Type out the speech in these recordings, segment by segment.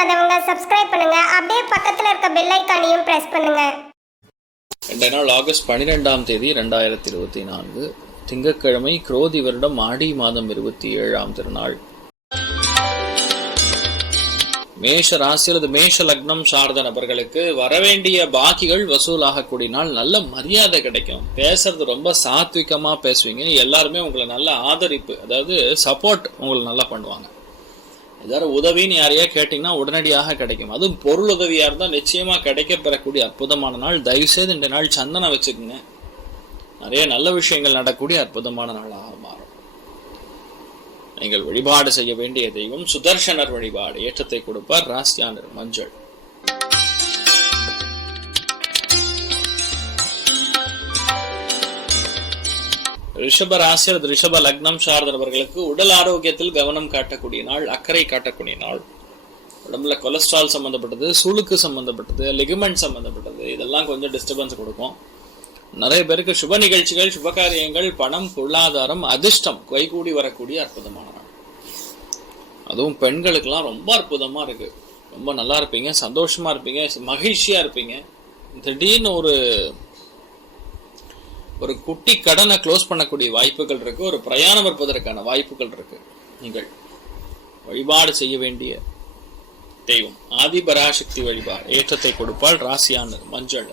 பண்ணாதவங்க சப்ஸ்கிரைப் பண்ணுங்க. அப்படியே பக்கத்துல இருக்க பெல் ஐக்கானையும் பிரஸ் பண்ணுங்க. இன்றைய நாள் ஆகஸ்ட் பன்னிரெண்டாம் தேதி ரெண்டாயிரத்தி இருபத்தி நான்கு திங்கட்கிழமை குரோதி வருடம் ஆடி மாதம் இருபத்தி ஏழாம் திருநாள். மேஷ ராசி அல்லது மேஷ லக்னம் சார்ந்த நபர்களுக்கு வரவேண்டிய பாக்கிகள் வசூலாகக்கூடிய நாள் நல்ல மரியாதை கிடைக்கும். பேசுறது ரொம்ப சாத்விகமா பேசுவீங்க. எல்லாருமே உங்களை நல்ல ஆதரிப்பு அதாவது சப்போர்ட் உங்களை நல்லா பண்ணுவாங்க. ஏதாவது உதவின்னு யாரையா கேட்டிங்கன்னா உடனடியாக கிடைக்கும். அதுவும் பொருள் உதவியா இருந்தால் நிச்சயமா கிடைக்க பெறக்கூடிய அற்புதமான நாள். தயவுசெய்து இந்த நாள் சந்தனம் வச்சுக்கோங்க. நிறைய நல்ல விஷயங்கள் நடக்கக்கூடிய அற்புதமான நாளாக மாறும். நீங்கள் வழிபாடு செய்ய வேண்டிய தெய்வம் சுதர்சனர் வழிபாடு. ஏற்றத்தை கொடுப்பார் ராசியானர் மஞ்சள். ரிஷப ராசி அல்லது ரிஷப லக்னம் சார்ந்தவர்களுக்கு உடல் ஆரோக்கியத்தில் கவனம் காட்டக்கூடிய நாள் அக்கறை காட்டக்கூடிய நாள். உடம்புல கொலஸ்ட்ரால் சம்மந்தப்பட்டது சுளுக்கு சம்மந்தப்பட்டது லிகமெண்ட் சம்மந்தப்பட்டது இதெல்லாம் கொஞ்சம் டிஸ்டர்பன்ஸ் கொடுக்கும். நிறைய பேருக்கு சுப நிகழ்ச்சிகள் சுப காரியங்கள் பணம் பொருளாதாரம் அதிர்ஷ்டம் கைகூடி வரக்கூடிய அற்புதமான நாள். அதுவும் பெண்களுக்கெல்லாம் ரொம்ப அற்புதமா இருக்கு. ரொம்ப நல்லா இருப்பீங்க சந்தோஷமா இருப்பீங்க மகிழ்ச்சியா இருப்பீங்க. திடீர்னு ஒரு ஒரு குட்டி கடனை க்ளோஸ் பண்ணக்கூடிய வாய்ப்புகள் இருக்கு. ஒரு பிரயாணம் இருப்பதற்கான வாய்ப்புகள் இருக்கு. நீங்கள் வழிபாடு செய்ய வேண்டிய தெய்வம். ஆதிபராசக்தி வழிபாடு. ஏற்றத்தை கொடுப்பால் ராசியானது மஞ்சள்.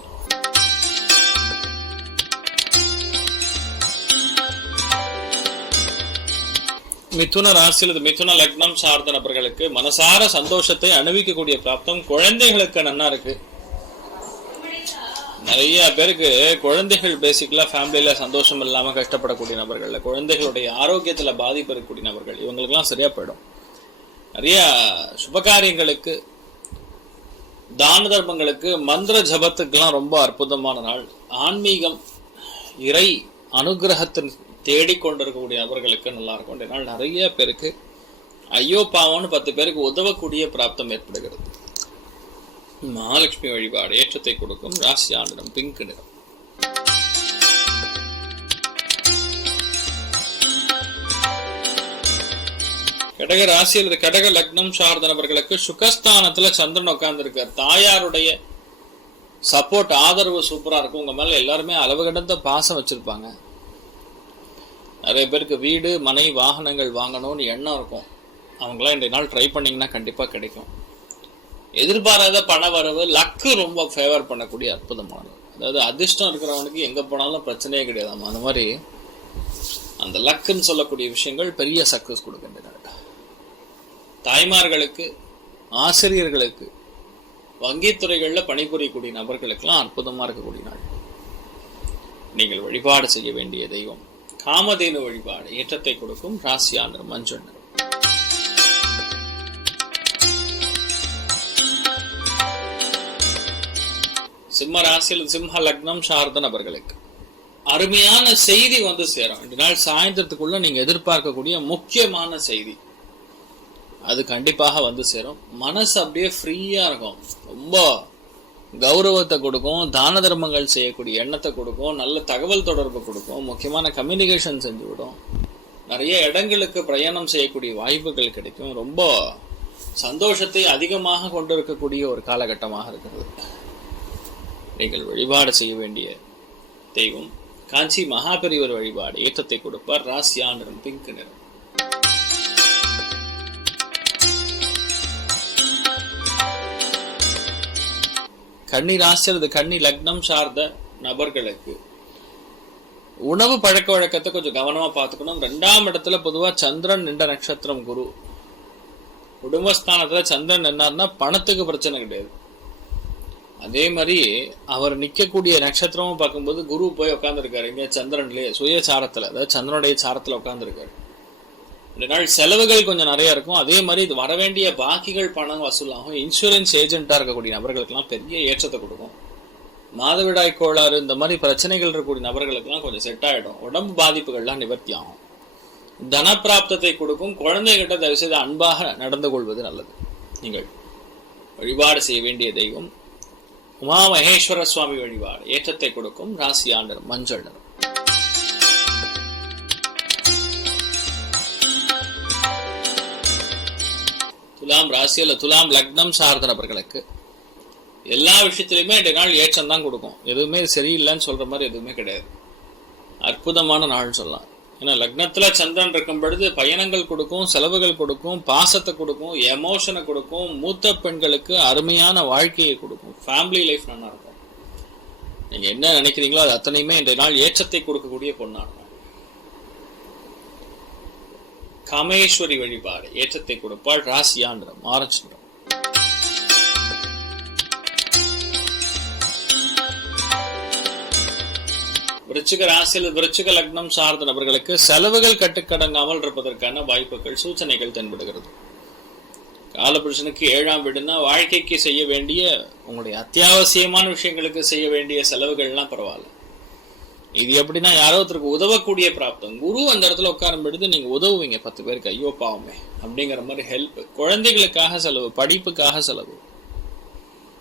மிதுன ராசி அல்லது மிதுன லக்னம் சார்ந்த நபர்களுக்கு மனசார சந்தோஷத்தை அனுபவிக்கக்கூடிய பிராப்தம். குழந்தைகளுக்கு நன்னா இருக்கு. நிறைய பேருக்கு குழந்தைகள் பேசிக்கலா ஃபேமிலியில சந்தோஷம் இல்லாம கஷ்டப்படக்கூடிய நபர்கள் குழந்தைகளுடைய ஆரோக்கியத்துல பாதிப்பு இருக்கக்கூடிய நபர்கள் இவங்களுக்கெல்லாம் சரியா போயிடும். நிறைய சுபகாரியங்களுக்கு தான தர்மங்களுக்கு மந்திர ஜபத்துக்கெல்லாம் ரொம்ப அற்புதமான நாள். ஆன்மீகம் இறை அனுகிரகத்தின் தேடிக்கொண்டிருக்கக்கூடிய நபர்களுக்கு நல்லா இருக்கும். நாள் நிறைய பேருக்கு ஐயோ பாவம்னு பத்து பேருக்கு உதவக்கூடிய பிராப்தம் ஏற்படுகிறது. மகாலட்சுமி வழிபாடு ஏற்றத்தை கொடுக்கும் ராசியா நிறம் பிங்க் நிறம். கடக ராசி அல்லது கடக லக்னம் சார்ந்த நபர்களுக்கு சுகஸ்தானத்துல சந்திரன் உட்கார்ந்துருக்கார். தாயாருடைய சப்போர்ட் ஆதரவு சூப்பரா இருக்கும். உங்க மேல எல்லாருமே அளவு கடந்த பாசம் வச்சிருப்பாங்க. நிறைய பேருக்கு வீடு மனை வாகனங்கள் வாங்கணும்னு எண்ணம் இருக்கும். அவங்களாம் இன்றைய நாள் ட்ரை பண்ணிங்கன்னா கண்டிப்பாக கிடைக்கும். எதிர்பாராத பண வரவு லக்கு ரொம்ப ஃபேவர் பண்ணக்கூடிய அற்புதமானது. அதாவது அதிர்ஷ்டம் இருக்கிறவனுக்கு எங்க போனாலும் பிரச்சனையே கிடையாதாம். அந்த மாதிரி அந்த லக்குன்னு சொல்லக்கூடிய விஷயங்கள் பெரிய சக்ஸஸ் கொடுக்கின்றன. தாய்மார்களுக்கு ஆசிரியர்களுக்கு வங்கித்துறைகளில் பணிபுரியக்கூடிய நபர்களுக்கெல்லாம் அற்புதமாக இருக்கக்கூடிய நாள். நீங்கள் வழிபாடு செய்ய வேண்டிய தெய்வம். காமதேனு வழிபாடு ஏற்றத்தை கொடுக்கும் ராசியானர் மஞ்சள். சிம்ம ராசியில் சிம்ம லக்னம் சார்ந்த நபர்களுக்கு. அருமையான செய்தி வந்து சேரும். ரெண்டு நாள் சாயந்தரத்துக்குள்ள நீங்க எதிர்பார்க்கக்கூடிய முக்கியமான செய்தி. அது கண்டிப்பாக வந்து சேரும். மனசு அப்படியே ஃப்ரீயா இருக்கும். ரொம்ப கௌரவத்தை கொடுக்கும். தான தர்மங்கள் செய்யக்கூடிய எண்ணத்தை கொடுக்கும். நல்ல தகவல் தொடர்பு கொடுக்கும். முக்கியமான கம்யூனிகேஷன் செஞ்சு விடும். நிறைய இடங்களுக்கு பிரயாணம் செய்யக்கூடிய வாய்ப்புகள் கிடைக்கும். ரொம்ப சந்தோஷத்தை அதிகமாக கொண்டிருக்கக்கூடிய ஒரு காலகட்டமாக இருக்கிறது. நீங்கள் வழிபாடு செய்ய வேண்டிய தெய்வம். காஞ்சி மகாபெரிவர் வழிபாடு ஏற்றத்தை கொடுப்பார். ராசியா நிறம் பிங்க் நிறம். கன்னி ராசி அல்லது கன்னி லக்னம் சார்ந்த நபர்களுக்கு உணவு பழக்க வழக்கத்தை கொஞ்சம் கவனமா பார்த்துக்கணும். ரெண்டாம் இடத்துல பொதுவா சந்திரன் நின்ற நட்சத்திரம் குரு. குடும்பஸ்தானத்துல சந்திரன் நின்னார்னா பணத்துக்கு பிரச்சனை கிடையாது. அதே மாதிரி அவர் நிற்கக்கூடிய நட்சத்திரமும் பார்க்கும்போது குரு போய் உட்காந்துருக்காரு இங்கே சந்திரன்லேயே சுய சாரத்தில் அதாவது சந்திரனுடைய சாரத்தில் உட்காந்துருக்காரு ரெண்டு நாள் செலவுகள் கொஞ்சம் நிறையா இருக்கும். அதே மாதிரி இது வரவேண்டிய பாக்கிகள் பணம் வசூலாகும். இன்சூரன்ஸ் ஏஜென்ட்டாக இருக்கக்கூடிய நபர்களுக்கெல்லாம் பெரிய ஏற்றத்தை கொடுக்கும். மாதவிடாய் கோளாறு இந்த மாதிரி பிரச்சனைகள் இருக்கக்கூடிய நபர்களுக்கெல்லாம் கொஞ்சம் செட் ஆகிடும் உடம்பு பாதிப்புகள்லாம் நிவர்த்தி ஆகும். தனப்பிராப்தத்தை கொடுக்கும். குழந்தைகிட்ட தயவு செய்து அன்பாக நடந்து கொள்வது நல்லது. நீங்கள் வழிபாடு செய்ய வேண்டிய தெய்வம். உமா மகேஸ்வர சுவாமி வழிபாடு ஏற்றத்தை கொடுக்கும் ராசி ஆண்டர் மஞ்சள் நிறம் துலாம் ராசி அல்ல துலாம் லக்னம் சார்ந்த நபர்களுக்கு எல்லா விஷயத்துலையுமே இன்றைய நாள் ஏற்றம் தான் கொடுக்கும். எதுவுமே சரியில்லைன்னு சொல்கிற மாதிரி எதுவுமே கிடையாது. அற்புதமான நாள்னு சொல்லலாம். ஏன்னா லக்னத்தில் சந்திரன் இருக்கும் பொழுது பயணங்கள் கொடுக்கும் செலவுகள் கொடுக்கும் பாசத்தை கொடுக்கும் எமோஷனை கொடுக்கும் மூத்த பெண்களுக்கு அருமையான வாழ்க்கையை கொடுக்கும். ஃபேமிலி லைஃப் நல்லா இருக்கும். நீங்கள் என்ன நினைக்கிறீங்களோ அது அத்தனையுமே இன்றைய நாள் ஏற்றத்தை கொடுக்கக்கூடிய பொண்ணாக நாள். காமேஸ்வரி வழிபாடு ஏற்றத்தை கொடுப்பாள் ராசியாண்டிரம் ஆரஞ்சு நிறம். விருச்சிக ராசியில் விருச்சிக லக்னம் சார்ந்த நபர்களுக்கு செலவுகள் கட்டுக்கடங்காமல் இருப்பதற்கான வாய்ப்புகள் சூச்சனைகள் தென்படுகிறது. காலபுருஷனுக்கு ஏழாம் வீடுனா வாழ்க்கைக்கு செய்ய வேண்டிய உங்களுடைய அத்தியாவசியமான விஷயங்களுக்கு செய்ய வேண்டிய செலவுகள்லாம் பரவாயில்ல. இது எப்படின்னா யாரோ ஒருத்தருக்கு உதவக்கூடிய பிராப்தம். குரு அந்த இடத்துல உட்காரும் விடுது நீங்க உதவுவீங்க பத்து பேருக்கு ஐயோ பாவமே அப்படிங்கிற மாதிரி ஹெல்ப் குழந்தைகளுக்காக செலவு படிப்புக்காக செலவு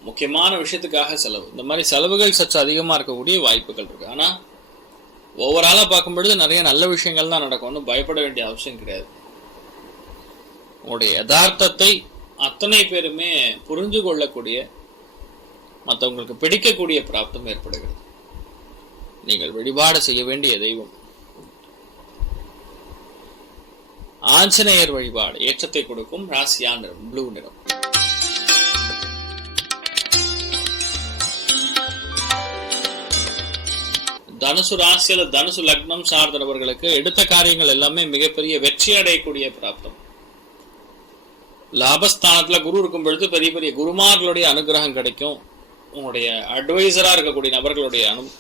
முக்கியமான விஷயத்துக்காக செலவு. இந்த மாதிரி செலவுகள் சற்று அதிகமா இருக்கக்கூடிய வாய்ப்புகள் இருக்கு. ஆனா ஓவராலாக பார்க்கும் பொழுது நிறைய நல்ல விஷயங்கள் தான் நடக்கும். பயப்பட வேண்டிய அவசியம் கிடையாது. உங்களுடைய யதார்த்தத்தை அத்தனை பேருமே புரிஞ்சு கொள்ளக்கூடிய மற்றவங்களுக்கு பிடிக்கக்கூடிய பிராப்தம் ஏற்படுகிறது. நீங்கள் வழிபாடு செய்ய வேண்டிய தெய்வம். ஆஞ்சநேயர் வழிபாடு ஏற்றத்தை கொடுக்கும் ராசியா நிறம் ப்ளூ நிறம். தனுசு ராசியில தனுசு லக்னம் சார்ந்தவர்களுக்கு எடுத்த காரியங்கள் எல்லாமே மிகப்பெரிய வெற்றி அடையக்கூடிய பிராப்தம். லாபஸ்தானத்துல குரு இருக்கும் பொழுது பெரிய பெரிய குருமார்களுடைய அனுகிரகம் கிடைக்கும். உங்களுடைய அட்வைசரா இருக்கக்கூடிய நபர்களுடைய அனு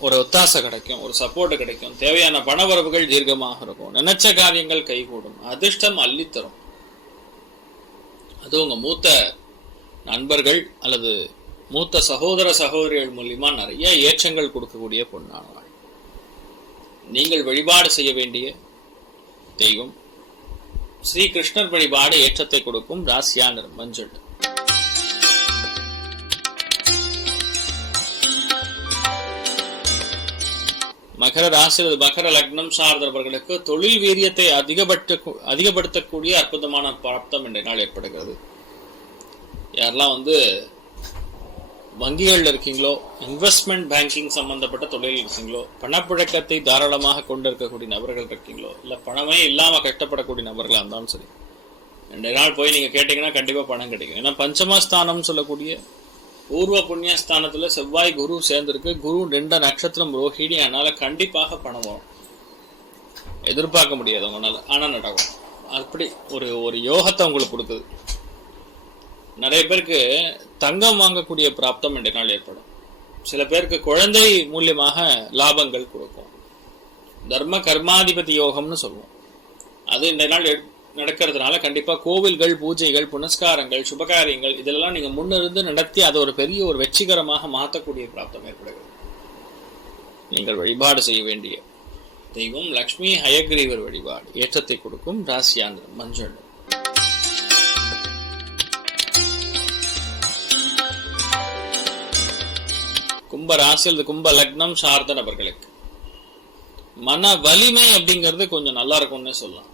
ஒரு ஒத்தாசை கிடைக்கும் ஒரு சப்போர்ட் கிடைக்கும். தேவையான பணவரவுகள் தீர்க்கமாக இருக்கும். நினைச்ச காரியங்கள் கைகூடும். அதிர்ஷ்டம் அள்ளித்தரும். அது உங்க மூத்த நண்பர்கள் அல்லது மூத்த சகோதர சகோதரிகள் மூலியமா நிறைய ஏற்றங்கள் கொடுக்கக்கூடிய பொண்ணான நீங்கள் வழிபாடு செய்ய வேண்டிய தெய்வம். ஸ்ரீ கிருஷ்ணர் வழிபாடு ஏற்றத்தை கொடுக்கும் ராசியான மஞ்சள். மகர ராசி மகர லக்னம் சார்ந்தவர்களுக்கு தொழில் வீரியத்தை அதிகபட்ச அதிகப்படுத்தக்கூடிய அற்புதமான பிராப்தம் இன்றைய நாள் ஏற்படுகிறது. யாரெல்லாம் வந்து வங்கிகளில் இருக்கீங்களோ இன்வெஸ்ட்மெண்ட் பேங்கிங் சம்பந்தப்பட்ட தொழில் இருக்கீங்களோ பணப்புழக்கத்தை தாராளமாக கொண்டு இருக்கக்கூடிய நபர்கள் இருக்கீங்களோ இல்லை பணமே இல்லாமல் கஷ்டப்படக்கூடிய நபர்களாக இருந்தாலும் சரி ரெண்டு நாள் போய் நீங்கள் கேட்டீங்கன்னா கண்டிப்பாக பணம் கிடைக்கும். ஏன்னா பஞ்சமஸ்தானம்னு சொல்லக்கூடிய பூர்வ புண்ணியஸ்தானத்தில் செவ்வாய் குரு சேர்ந்திருக்கு. குரு ரெண்ட நட்சத்திரம் ரோஹிணி அதனால் கண்டிப்பாக பணம் வரும். எதிர்பார்க்க முடியாது உங்களால். ஆனால் நடக்கும். அப்படி ஒரு ஒரு யோகத்தை உங்களுக்கு கொடுக்குது. நிறைய பேருக்கு தங்கம் வாங்கக்கூடிய பிராப்தம் இன்றைய நாள் ஏற்படும். சில பேருக்கு குழந்தை மூலியமாக லாபங்கள் கொடுக்கும். தர்ம கர்மாதிபதி யோகம்னு சொல்லுவோம். அது இன்றைய நாள் நடக்கிறதுனால கண்டிப்பா கோவில்கள் பூஜைகள் புனஸ்காரங்கள் சுபகாரியங்கள் இதெல்லாம் நீங்க முன்னிருந்து நடத்தி அதை ஒரு பெரிய ஒரு வெற்றிகரமாக மாற்றக்கூடிய பிராப்தம் ஏற்படுகிறது. நீங்கள் வழிபாடு செய்ய வேண்டிய தெய்வம் லக்ஷ்மி ஹயக்ரீவர் வழிபாடு ஏற்றத்தை கொடுக்கும் ராசியாந்திரம் மஞ்சள். கும்ப ராசி அல்லது கும்ப லக்னம் சார்ந்த நபர்களுக்கு. மன வலிமை அப்படிங்கிறது கொஞ்சம் நல்லா இருக்கும்னு சொல்லலாம்.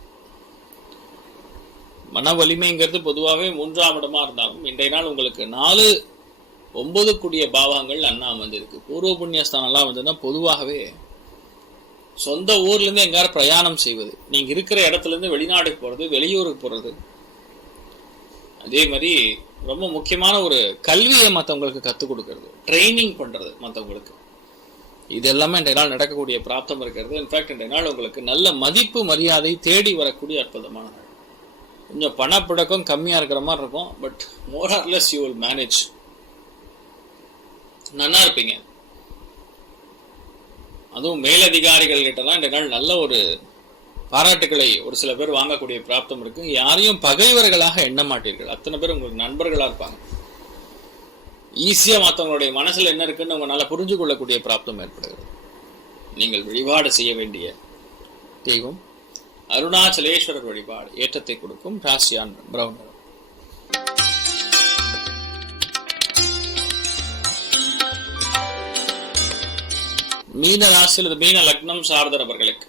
மன வலிமைங்கிறது பொதுவாகவே மூன்றாம் இடமா இருந்தாலும் இன்றைய நாள் உங்களுக்கு நாலு ஒன்பது கூடிய பாவங்கள் அண்ணா அமைஞ்சிருக்கு பூர்வ புண்ணியஸ்தானம்லாம் வந்துன்னா பொதுவாகவே சொந்த ஊர்ல இருந்து பிரயாணம் செய்வது நீங்க இருக்கிற இடத்துல இருந்து வெளிநாடுக்கு போறது வெளியூருக்கு போறது அதே மாதிரி ரொம்ப முக்கியமான ஒரு கல்வியை மற்றவங்களுக்கு கற்றுக் கொடுக்கறது. ட்ரைனிங் பண்ணுறது மற்றவங்களுக்கு இது எல்லாமே இன்றைய நாள் நடக்கக்கூடிய பிராப்தம் இருக்கிறது. இன்ஃபேக்ட் இன்றைய நாள் உங்களுக்கு நல்ல மதிப்பு மரியாதை தேடி வரக்கூடிய அற்புதமான நாள். கொஞ்சம் பணப்புழக்கம் கம்மியாக இருக்கிற மாதிரி இருக்கும் but more or less you will manage நல்லா இருப்பீங்க. அதுவும் மேலதிகாரிகள் கிட்டலாம் இந்த நாள் நல்ல ஒரு பாராட்டுகளை ஒரு சில பேர் வாங்கக்கூடிய பிராப்தம் இருக்கு யாரையும் பகைவர்களாக எண்ண மாட்டீர்கள். அத்தனை பேர் உங்களுக்கு நண்பர்களாக இருப்பாங்க. ஈஸியாக மற்றவங்களுடைய மனசில் என்ன இருக்குன்னு உங்களால் புரிஞ்சு கொள்ளக்கூடிய பிராப்தம் ஏற்படுகிறது. நீங்கள் வழிபாடு செய்ய வேண்டிய தெய்வம். அருணாச்சலேஸ்வரர் வழிபாடு ஏற்றத்தை கொடுக்கும் ராசியான் பிரவுன் மீன ராசியில் மீன லக்னம் சார்ந்தவர்களுக்கு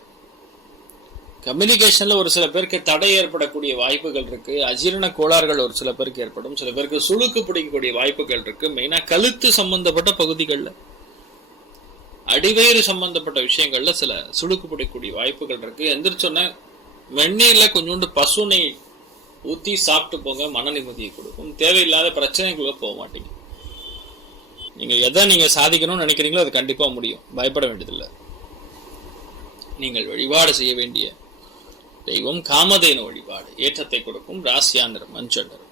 கம்யூனிகேஷன்ல ஒரு சில பேருக்கு தடை ஏற்படக்கூடிய வாய்ப்புகள் இருக்கு. அஜீரண கோளாறுகள் ஒரு சில பேருக்கு ஏற்படும். சில பேருக்கு சுளுக்கு பிடிக்கக்கூடிய வாய்ப்புகள் இருக்கு. மெயினா கழுத்து சம்பந்தப்பட்ட பகுதிகளில் அடிவயிறு சம்பந்தப்பட்ட விஷயங்கள்ல சில சுளுக்கு பிடிக்கக்கூடிய வாய்ப்புகள் இருக்கு. எந்திரிச்சோன்னே வெந்நீர்ல கொஞ்சோண்டு பசுனை ஊத்தி சாப்பிட்டு போங்க. மன நிம்மதியை கொடுக்கும். தேவையில்லாத பிரச்சனைக்குள்ள போக மாட்டீங்க. நீங்க எதை நீங்க சாதிக்கணும்னு நினைக்கிறீங்களோ அது கண்டிப்பா முடியும். பயப்பட வேண்டியதில்லை. நீங்கள் வழிபாடு செய்ய வேண்டிய தெய்வம் காமதேனு வழிபாடு ஏற்றத்தை கொடுக்கும் ராசியா நிறம் மஞ்சள். நிறம்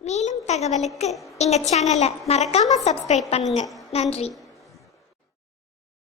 மேலும் தகவலுக்கு எங்க சேனலை மறக்காம சப்ஸ்கிரைப் பண்ணுங்க. நன்றி.